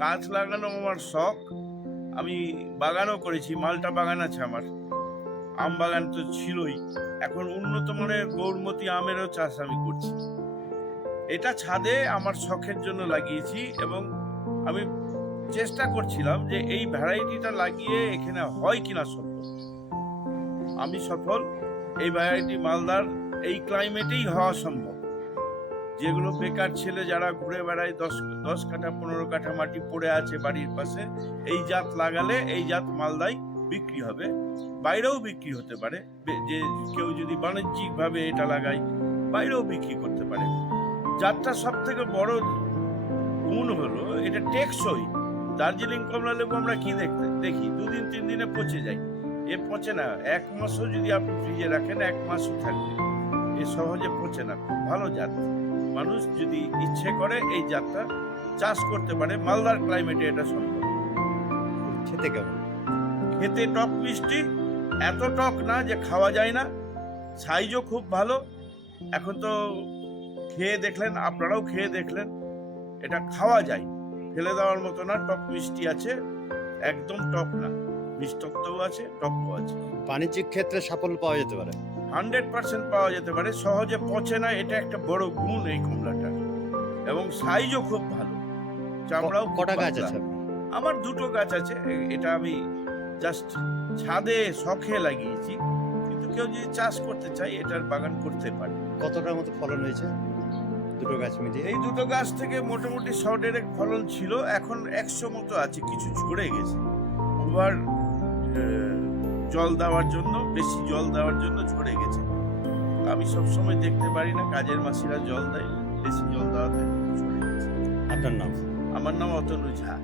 গাছ লাগানো আমার শখ। আমি বাগানও করেছি, মালটা বাগান আছে আমার, আম বাগান তো ছিলই। এখন উন্নত মানের গৌরমতি আমেরও চাষ আমি করছি। এটা ছাদে আমার শখের জন্য লাগিয়েছি এবং আমি চেষ্টা করছিলাম যে এই ভ্যারাইটিটা লাগিয়ে এখানে হয় কিনা সফল। আমি সফল। এই ভ্যারাইটি মালদার এই ক্লাইমেটেই হওয়া সম্ভব। যেগুলো বেকার ছেলে যারা ঘুরে বেড়ায়, 10 কাঠা 15 কাঠা মাটি পড়ে আছে বাড়ির পাশে, এই জাত লাগালে এই জাত মালদায় বিক্রি হবে, বাইরেও বিক্রি হতে পারে। যে কেউ যদি বাণিজ্যিকভাবে এটা লাগায় বাইরেও বিক্রি করতে পারে। জাতটা সব থেকে বড় গুণ হলো এটা টেকসই। দার্জিলিং কমলা লেবু আমরা কি দেখি 2-3 দিনে পচে যায়। এ পচে না, 1 মাসও যদি আপনি ফ্রিজে রাখেন 1 মাসও থাকবে। এ সহজে পচে না, খুব ভালো জাত। মানুষ যদি ইচ্ছে করে এই জাতটা চাষ করতে পারে। মালদার ক্লাইমেটে এটা সম্ভব। খেতে কেমন? খেতে টক মিষ্টি, এত টক না যে খাওয়া যায় না। সাইজও খুব ভালো। এখন তো খেয়ে দেখলেন, আপনারাও খেয়ে দেখলেন, এটা খাওয়া যায়, ফেলে দেওয়ার মতো না। টক মিষ্টি আছে, একদম টক না, মিষ্টত্বও আছে, টকও আছে। বাণিজ্যিক ক্ষেত্রে সাফল্য পাওয়া যেতে পারে? 100% পাওয়া যেতে পারে। সহজে পচে না, এটা একটা বড় গুণ এই কমলাটার। এবং সাইজও খুব ভালো, চামড়াও খুব কটা গাছ পাতলা। আছে আপনার? আমার 2টো গাছ আছে। এটা আমি জাস্ট ছাদে শখে লাগিয়েছি, কিন্তু কেউ যদি চাষ করতে চায় এটার বাগান করতে পারে। কতটার মতো ফলন হয়েছে দুটো গাছ মিলিয়ে? এই 2টো গাছ থেকে মোটামুটি 100 ফলন ছিল, এখন 100 মতো আছে, কিছু ঝরে গেছে। ওভার জল দেওয়ার জন্য, বেশি জল দেওয়ার জন্য ঝরে গেছে। আমি সবসময় দেখতে পারি না, কাজের মাসিরা জল দেয়, বেশি জল দেওয়াতে ঝরে গেছে। আপনার নাম? আমার নাম অতনু ঝা।